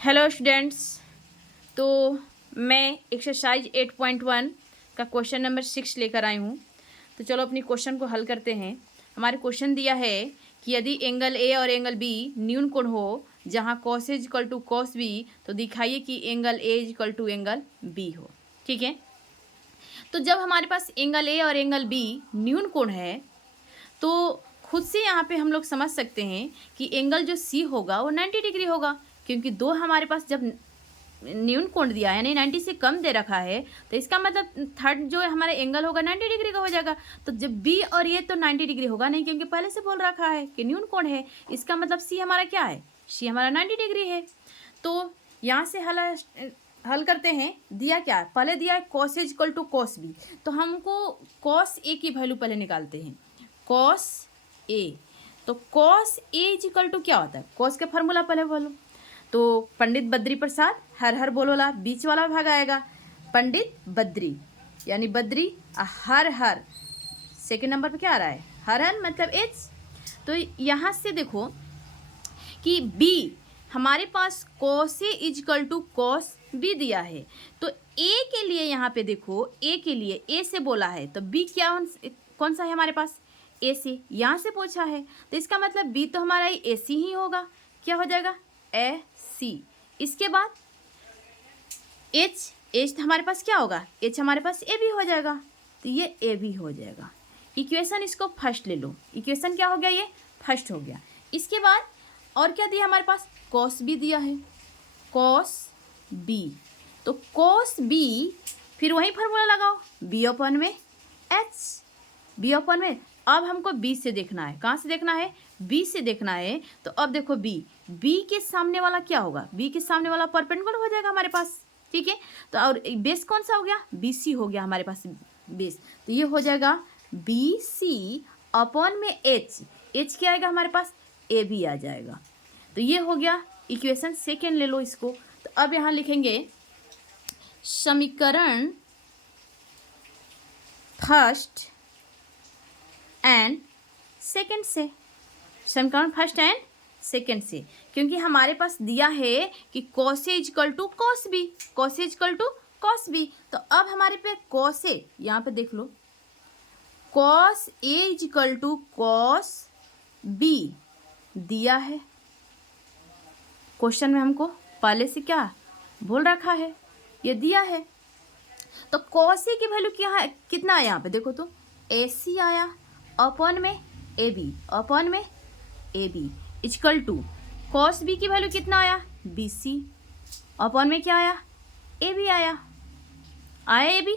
Hello students. तो मैं exercise 8.1 का क्वेश्चन नंबर 6 लेकर आई हूँ। तो चलो अपनी क्वेश्चन को हल करते हैं। हमारे क्वेश्चन दिया है कि यदि एंगल ए और एंगल बी न्यून कोण हो जहाँ cos A equal to cos B, तो दिखाइए कि angle A equal to angle B हो। ठीक है, तो जब हमारे पास एंगल ए और एंगल बी न्यून कोण है तो खुद से यहाँ पे हम लोग समझ सकते हैं कि एंगल जो सी होगा वो 90 डिग्री होगा, क्योंकि दो हमारे पास जब न्यून कोण दिया है यानी 90 से कम दे रखा है, तो इसका मतलब थर्ड जो हमारा एंगल होगा 90 डिग्री का हो जाएगा। तो जब बी और ये तो 90 डिग्री होगा नहीं, क्योंकि पहले से बोल रखा है कि न्यून कोण है। इसका मतलब सी हमारा क्या है, सी हमारा 90 डिग्री है। तो यहाँ से हल करते हैं। दिया क्या है, पहले दिया है cos A equal to cos B, तो हमको कॉस ए की वैल्यू पहले निकालते हैं। कॉस ए, तो कॉस ए इक्वल टू क्या होता है, कॉस का फार्मूला पहले बोलो। तो पंडित बद्री प्रसाद हर हर बोलोला, बीच वाला भाग आएगा। पंडित बद्री यानी बद्री, हर हर सेकेंड नंबर पे क्या आ रहा है, हर हर मतलब एच। तो यहाँ से देखो कि बी हमारे पास cos A equal to cos B दिया है, तो ए के लिए यहाँ पे देखो, ए के लिए ए से बोला है, तो बी क्या कौन सा है हमारे पास, ए सी यहाँ से पूछा है, तो इसका मतलब बी तो हमारा ए सी ही होगा। क्या हो जाएगा, ए सी। इसके बाद एच, एच हमारे पास क्या होगा, एच हमारे पास ए भी हो जाएगा, तो ये ए भी हो जाएगा। इक्वेशन इसको फर्स्ट ले लो, इक्वेशन क्या हो गया, ये फर्स्ट हो गया। इसके बाद और क्या दिया हमारे पास, कॉस बी दिया है, कॉस बी। तो कॉस बी, फिर वही फार्मूला लगाओ, बी अपन में एच, बी अपन में। अब हमको बी से देखना है, कहाँ से देखना है, बी से देखना है। तो अब देखो बी, बी के सामने वाला क्या होगा, बी के सामने वाला परपेंडिकुलर हो जाएगा हमारे पास। ठीक है, तो और बेस कौन सा हो गया, बी सी हो गया हमारे पास बेस। तो ये हो जाएगा बी सी अपॉन में एच, एच क्या आएगा हमारे पास, ए भी आ जाएगा। तो ये हो गया इक्वेशन सेकेंड, ले लो इसको। तो अब यहाँ लिखेंगे समीकरण फर्स्ट एंड सेकेंड से, समीकरण फर्स्ट एंड सेकेंड से, क्योंकि हमारे पास दिया है कि cos A equal to cos B, cos A equal to cos B. तो अब हमारे पे कॉस ए, यहाँ पे देख लो, cos A equal to cos B दिया है। क्वेश्चन में हमको पहले से क्या बोल रखा है, ये दिया है। तो कॉस ए की वैल्यू क्या है, कितना है यहाँ पे देखो, तो ए सी आया अपॉन में ए बी, अपॉन में A B equal to cos B की वैल्यू कितना आया, बी सी अपॉन में क्या आया, ए बी आया ए बी।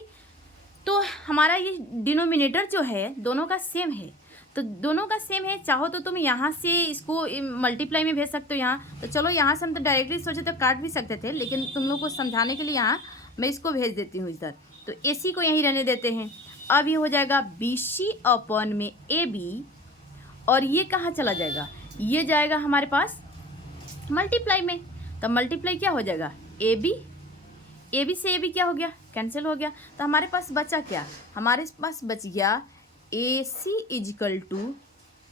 तो हमारा ये डिनोमिनेटर जो है दोनों का सेम है, तो दोनों का सेम है। चाहो तो तुम यहाँ से इसको मल्टीप्लाई में भेज सकते हो यहाँ। तो चलो यहाँ से हम तो डायरेक्टली सोचे तो काट भी सकते थे, लेकिन तुम लोग को समझाने के लिए यहाँ मैं इसको भेज देती हूँ इधर। तो ए सी को यहीं रहने देते हैं। अब ये हो जाएगा बी सी अपॉन में ए बी, और ये कहाँ चला जाएगा, ये जाएगा हमारे पास मल्टीप्लाई में। तो मल्टीप्लाई क्या हो जाएगा, ए बी से ए बी क्या हो गया, कैंसिल हो गया। तो हमारे पास बचा क्या, हमारे पास बच गया A C equal to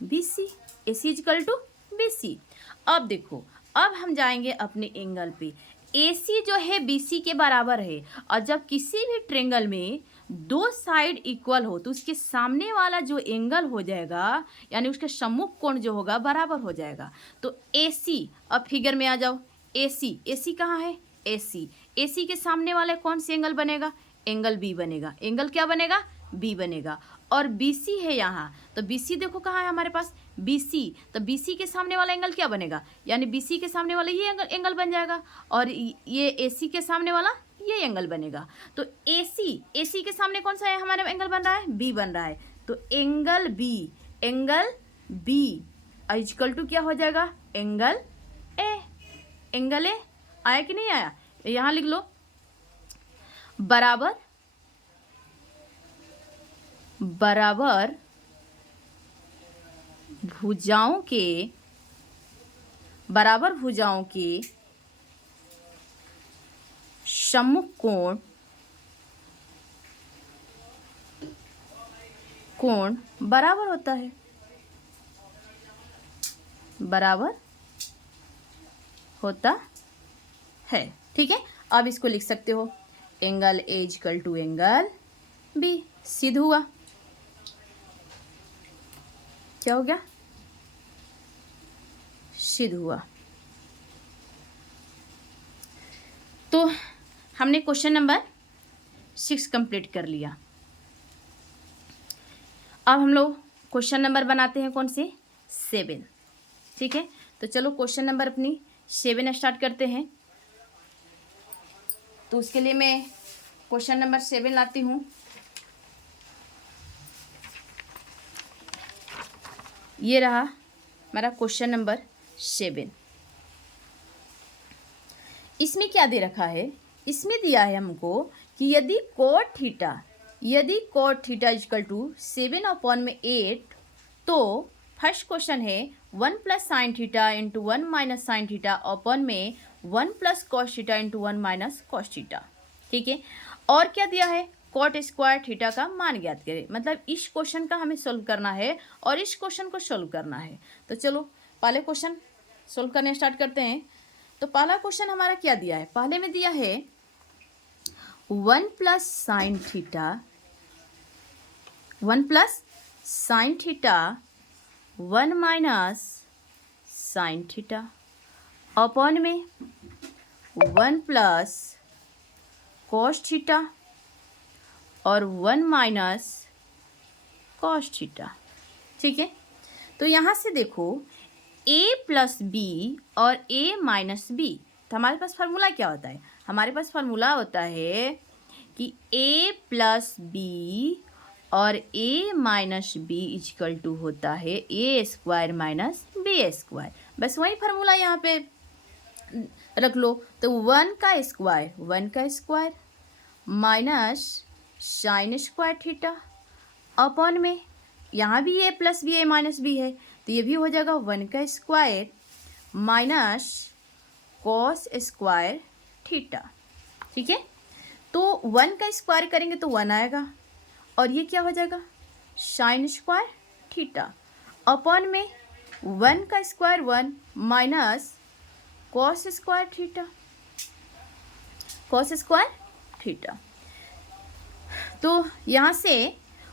B C, A C equal to B C. अब देखो, अब हम जाएंगे अपने एंगल पे। ए सी जो है बी सी के बराबर है, और जब किसी भी ट्रेंगल में दो साइड इक्वल हो तो उसके सामने वाला जो एंगल हो जाएगा, यानी उसके सम्मुख कोण जो होगा बराबर हो जाएगा। तो ए सी, अब फिगर में आ जाओ, ए सी कहाँ है, ए सी के सामने वाले कौन से एंगल बनेगा, एंगल बी बनेगा। एंगल क्या बनेगा, बी बनेगा। और बी सी है यहाँ, तो बी सी देखो कहाँ है हमारे पास, बी सी। तो बी सी के सामने वाला एंगल क्या बनेगा, यानी बी सी के सामने वाला ये एंगल बन जाएगा, और ये ए सी के सामने वाला ये एंगल बनेगा। तो ए सी के सामने कौन सा है हमारा एंगल बन रहा है, बी बन रहा है। तो एंगल बी इक्वल टू क्या हो जाएगा, एंगल ए आया कि नहीं आया, यहाँ लिख लो, बराबर भुजाओं के सम्मुख कोण बराबर होता है, बराबर होता है। ठीक है, अब इसको लिख सकते हो angle A equal to angle B. सिद्ध हुआ। क्या हो गया? सिद्ध हुआ। तो हमने क्वेश्चन नंबर 6 कंप्लीट कर लिया। अब हम लोग क्वेश्चन नंबर बनाते हैं कौन से? 7। ठीक है, तो चलो क्वेश्चन नंबर अपनी 7 स्टार्ट करते हैं। तो उसके लिए मैं क्वेश्चन नंबर 7 लाती हूँ। ये रहा मेरा क्वेश्चन नंबर 7। इसमें क्या दे रखा है? इसमें दिया है हमको कि यदि cot थीटा इक्वल टू 7/8, तो फर्स्ट क्वेश्चन है 1 plus sine theta into 1 minus sine theta upon में 1 plus cos theta into 1 minus cos theta. ठीक है, और क्या दिया है? कॉट स्क्वायर थीटा का मान ज्ञात करें। मतलब इस क्वेश्चन का हमें सोल्व करना है और इस क्वेश्चन को सोल्व करना है। तो चलो पहले क्वेश्चन सोल्व करने स्टार्ट करते हैं। तो पहला क्वेश्चन हमारा क्या दिया है? पहले में दिया है 1 plus sine theta 1 minus sine theta upon में 1 प्लस कॉस थीटा और 1 माइनस कॉस थीटा। ठीक है, तो यहाँ से देखो a प्लस बी और a माइनस बी। तो हमारे पास फार्मूला क्या होता है? हमारे पास फार्मूला होता है कि a प्लस बी और a minus B equal to होता है a square minus B square. बस वही फार्मूला यहाँ पे रख लो। तो 1 का square minus sine square theta upon में यहाँ भी a plus B a minus B है, तो ये भी हो जाएगा 1 का square minus cos square theta. ठीक है, तो 1 का स्क्वायर करेंगे तो 1 आएगा और ये क्या हो जाएगा? साइन स्क्वायर थीटा अपॉन में 1 का square 1 minus cos square theta. तो यहाँ से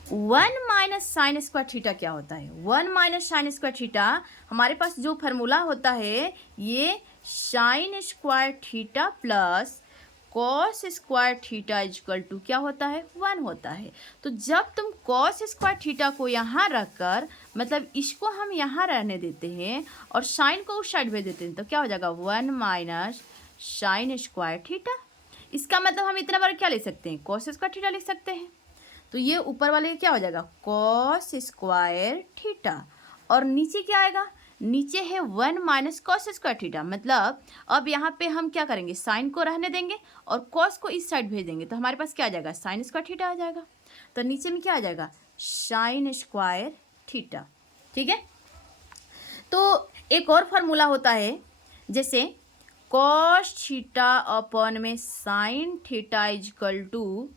1 माइनस साइन स्क्वायर थीटा क्या होता है? 1 माइनस साइन स्क्वायर थीटा हमारे पास जो फार्मूला होता है ये sine square theta plus cos square theta equal to क्या होता है? 1 होता है। तो जब तुम कॉस स्क्वायर थीटा को यहाँ रखकर, मतलब इसको हम यहाँ रहने देते हैं और साइन को उस साइड भेज देते हैं, तो क्या हो जाएगा? 1 माइनस साइन स्क्वायर थीटा। इसका मतलब हम इतना बार क्या लिख सकते हैं? कॉस स्क्वायर थीटा लिख सकते हैं। तो ये ऊपर वाले क्या हो जाएगा? कॉस स्क्वायर थीटा और नीचे क्या आएगा? नीचे है 1 माइनस कॉस स्क्वायर थीटा। मतलब अब यहाँ पे हम क्या करेंगे? साइन को रहने देंगे और कॉस को इस साइड भेज देंगे, तो हमारे पास क्या आ जाएगा? साइन स्क्वायर थीटा आ जाएगा। तो नीचे में क्या आ जाएगा? Sine square theta. ठीक है, तो एक और फार्मूला होता है, जैसे कॉस थीटा अपॉन में sine theta equal to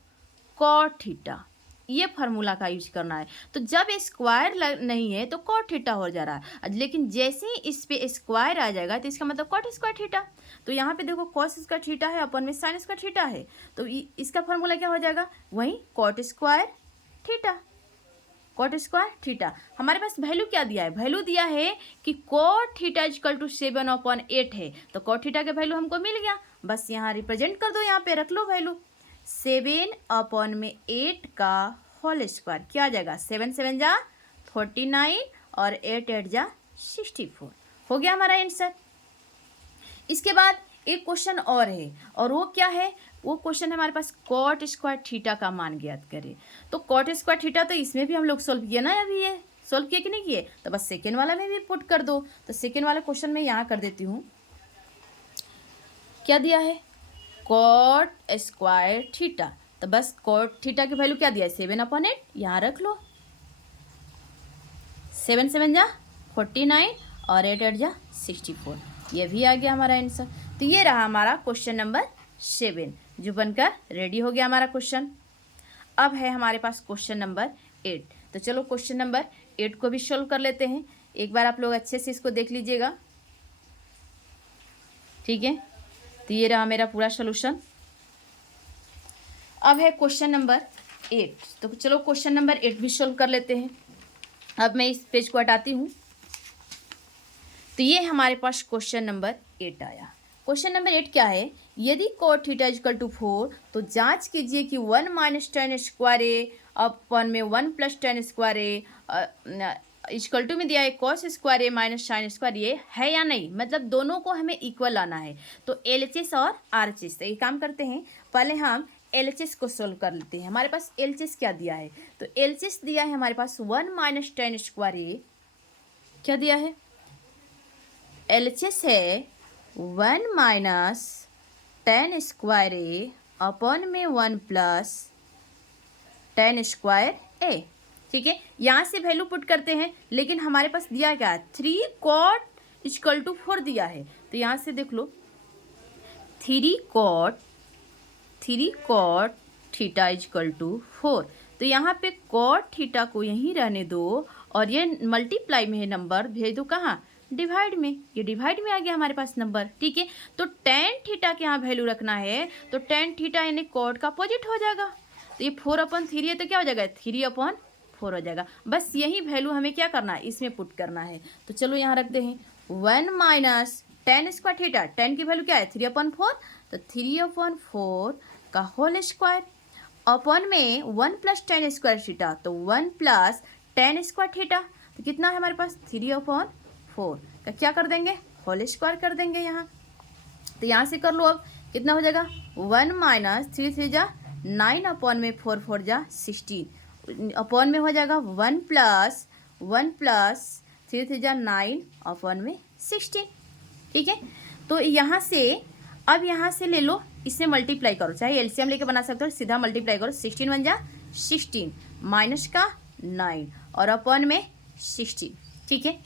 cot theta. ये फार्मूला का यूज करना है। तो जब स्क्वायर नहीं है तो कॉट थीटा हो जा रहा है, लेकिन जैसे ही इस पे स्क्वायर आ जाएगा तो इसका मतलब कॉट स्क्वायर थीटा। तो यहाँ पे देखो कॉस स्क्वायर थीटा है अपन में साइन स्क्वायर थीटा है, तो इसका फार्मूला क्या हो जाएगा? वही कॉट स्क्वायर थीटा। हमारे पास वैल्यू क्या दिया है? वैल्यू दिया है कि कॉट थीटा इक्वल टू 7/8 है, तो कॉट थीटा का वैल्यू हमको मिल गया। बस यहाँ रिप्रेजेंट कर दो, यहाँ पे रख लो वैल्यू 7/8 का होल स्क्वायर। क्या आ जाएगा? 7 7 जा 49 और 8 8 जा 64। हो गया हमारा आंसर। इसके बाद एक क्वेश्चन और है, और वो क्या है? वो क्वेश्चन है हमारे पास कॉट स्क्वायर थीटा का मान ज्ञात करें। तो कॉट स्क्वायर थीटा तो इसमें भी हम लोग सोल्व किए ना, अभी ये सोल्व किए कि नहीं किए? तो बस सेकेंड वाला में भी पुट कर दो। तो सेकेंड वाला क्वेश्चन में यहाँ कर देती हूँ। क्या दिया है? Cot square theta. तो बस कॉट थीटा की वैल्यू क्या दिया है? 7/8। यहाँ रख लो। 7 7 जा 49 और 8 8 जा 64। ये भी आ गया हमारा आंसर। तो ये रहा हमारा क्वेश्चन नंबर 7 जो बनकर रेडी हो गया हमारा क्वेश्चन। अब है हमारे पास क्वेश्चन नंबर 8। तो चलो क्वेश्चन नंबर 8 को भी सोल्व कर लेते हैं। एक बार आप लोग अच्छे से इसको देख लीजिएगा। ठीक है, तो तो ये रहा मेरा पूरा सोल्यूशन। अब है क्वेश्चन नंबर 8। तो चलो क्वेश्चन नंबर 8 भी सॉल्व कर लेते हैं। अब मैं इस पेज को हटाती हूँ। तो ये हमारे पास क्वेश्चन नंबर 8 आया। क्वेश्चन नंबर 8 क्या है, यदि cot थीटा इक्वल टू 4 तो जांच कीजिए कि 1 minus tan square A upon में 1 plus tan square A equal to में दिया है cos square A minus sine square ये है या नहीं, मतलब दोनों को हमें इक्वल लाना है। तो LHS और RHS, तो ये काम करते हैं, पहले हम LHS को सोल्व कर लेते हैं। हमारे पास LHS क्या दिया है, तो LHS दिया है हमारे पास 1 माइनस टेन स्क्वायर ए, क्या दिया है, LHS है 1 माइनस टेन स्क्वायर ए अपॉन में 1 प्लस टेन स्क्वायर ए। ठीक है, यहाँ से वैल्यू पुट करते हैं, लेकिन हमारे पास दिया क्या है, 3 cot इक्वल टू 4 दिया है। तो यहाँ से देख लो 3 cot थीटा इक्वल टू 4। तो यहाँ पे cot थीटा को यहीं रहने दो और ये मल्टीप्लाई में है नंबर, भेज दो कहाँ, डिवाइड में। ये डिवाइड में आ गया हमारे पास नंबर। ठीक है, तो टेन थीटा के यहाँ वैल्यू रखना है, तो टेन थीटा यानी कॉट का अपोजिट हो जाएगा। तो ये 4/3 है, तो क्या हो जाएगा, 3/4 हो जाएगा। बस यही वैल्यू हमें क्या करना है, इसमें पुट करना है। तो चलो यहाँ रखते हैं 1 minus tan square theta, ten की वैल्यू क्या है 3/4, तो 3/4 का होल स्क्वायर अपॉन में 1 प्लस टेन स्क्वायर थीटा, तो 1 प्लस टेन स्क्वायर थीटा, तो कितना है हमारे पास 3/4 का क्या कर देंगे, होल स्क्वायर कर देंगे यहाँ। तो यहाँ से कर लो, अब कितना हो जाएगा 1 माइनस 3 3 जा 9 अपॉन में 4 4 जा 16 अपॉन में हो जाएगा 1 प्लस 3 3 जा 9 अपॉन में 16। ठीक है, तो यहाँ से अब यहाँ से ले लो, इससे मल्टीप्लाई करो, चाहे एलसीएम लेके बना सकते हो, सीधा मल्टीप्लाई करो, 16 1 जा 16 माइनस का 9 और अपॉन में 16। ठीक है,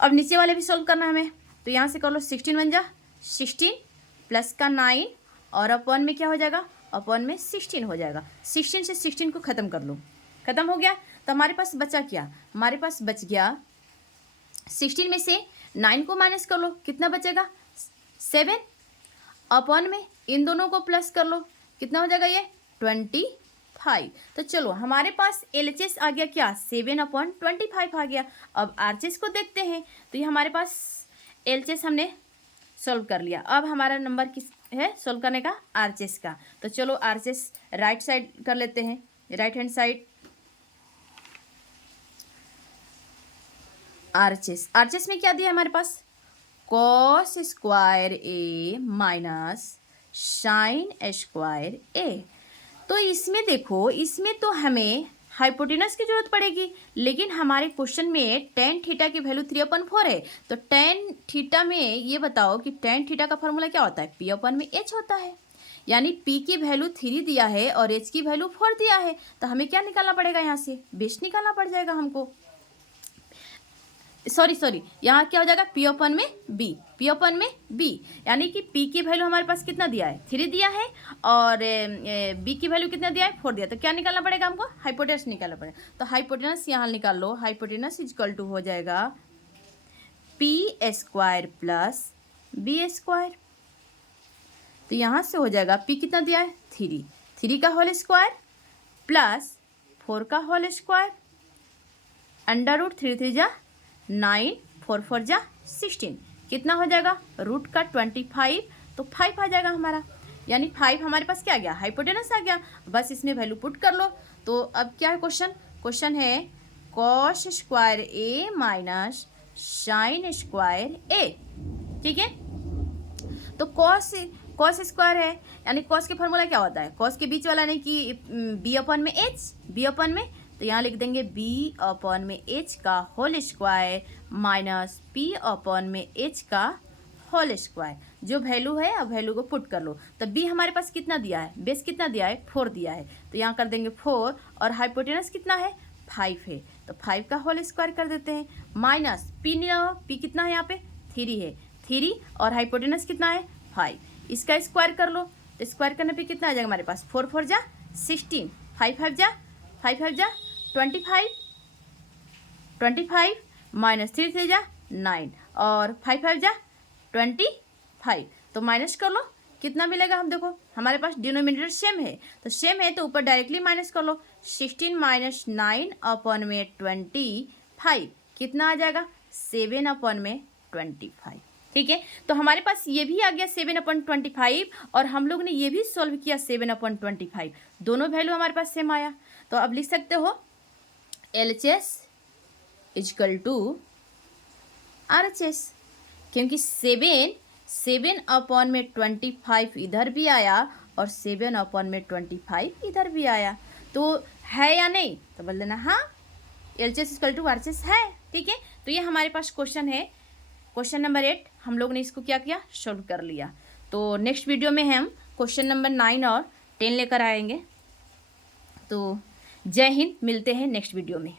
अब नीचे वाले भी सोल्व करना है हमें, तो यहाँ से कर लो 16 1 जा 16 प्लस का 9 और अपॉन में क्या हो जाएगा, अपॉन में 16 हो जाएगा। 16 से 16 को ख़त्म कर लो, ख़त्म हो गया। तो हमारे पास बचा क्या, हमारे पास बच गया 16 में से 9 को माइनस कर लो, कितना बचेगा 7 अपॉन में इन दोनों को प्लस कर लो, कितना हो जाएगा ये 25। तो चलो हमारे पास LHS आ गया क्या 7/25 आ गया। अब RHS को देखते हैं, तो ये हमारे पास LHS हमने सॉल्व कर लिया। अब हमारा नंबर किस है सॉल्व करने का, RHS का। तो चलो RHS राइट साइड कर लेते हैं, राइट हैंड साइड RHS में क्या दिया हमारे पास, cos square A minus sine square ए। तो इसमें देखो, इसमें तो हमें हाइपोटेनस की जरूरत पड़ेगी, लेकिन हमारे क्वेश्चन में टेन थीटा की वैल्यू 3/4 है। तो टेन थीटा में ये बताओ कि टेन थीटा का फॉर्मूला क्या होता है, P/H होता है। यानी P की वैल्यू 3 दिया है और H की वैल्यू 4 दिया है, तो हमें क्या निकालना पड़ेगा, यहाँ से बेस निकालना पड़ जाएगा हमको। सॉरी यहाँ क्या हो जाएगा P/B, यानी कि P की वैल्यू हमारे पास कितना दिया है 3 दिया है और B की वैल्यू कितना दिया है 4 दिया। तो क्या निकालना पड़ेगा हमको, हाइपोटेनस निकालना पड़ेगा। तो हाइपोटेनस यहाँ निकाल लो, हाइपोटेनस इक्वल टू हो जाएगा P² प्लस B²। तो यहाँ से हो जाएगा P कितना दिया है 3 का होल स्क्वायर प्लस 4 का होल स्क्वायर √3 3 जा 9 4 4 जा 16, कितना हो जाएगा रूट का 25, तो 5 आ जाएगा हमारा। यानी 5 हमारे पास क्या आ गया, हाइपोटेनस आ गया। बस इसमें वैल्यू पुट कर लो। तो अब क्या है क्वेश्चन है cos square A minus sine square ए। ठीक है, तो cos स्क्वायर है, यानी cos के फॉर्मूला क्या होता है, cos के बीच वाला नहीं कि B/H में, तो यहाँ लिख देंगे B/H का होल स्क्वायर माइनस P/H का होल स्क्वायर। जो वैल्यू है अब वैल्यू को पुट कर लो। तो B हमारे पास कितना दिया है, बेस कितना दिया है 4 दिया है, तो यहाँ कर देंगे 4 और हाइपोटेनस कितना है 5 है, तो 5 का होल स्क्वायर कर देते हैं माइनस P कितना है यहाँ पे 3 है, 3 और हाइपोटेनस कितना है 5, इसका स्क्वायर कर लो। तो स्क्वायर करने पे कितना आ जाएगा हमारे पास 4 4 जा 16, 5 5 जा 25 माइनस 3 3 जा 9 और 5 5 जा 25। तो माइनस कर लो, कितना मिलेगा। हम देखो हमारे पास डिनोमिनेटर सेम है, तो सेम है तो ऊपर डायरेक्टली माइनस कर लो। 16 माइनस 9 अपॉन में 25 कितना आ जाएगा, 7 अपॉन में 25। ठीक है, तो हमारे पास ये भी आ गया 7/25 और हम लोग ने ये भी सॉल्व किया 7/25, दोनों वैल्यू हमारे पास सेम आया। तो अब लिख सकते हो LHS इजकल टू RHS, क्योंकि 7/25 इधर भी आया और 7/25 इधर भी आया, तो है या नहीं, तो बोल देना हाँ LHS इजकल टू RHS है। ठीक है, तो ये हमारे पास क्वेश्चन है, क्वेश्चन नंबर 8 हम लोग ने इसको क्या किया, सॉल्व कर लिया। तो नेक्स्ट वीडियो में हम क्वेश्चन नंबर 9 और 10 लेकर आएंगे। तो जय हिंद, मिलते हैं नेक्स्ट वीडियो में।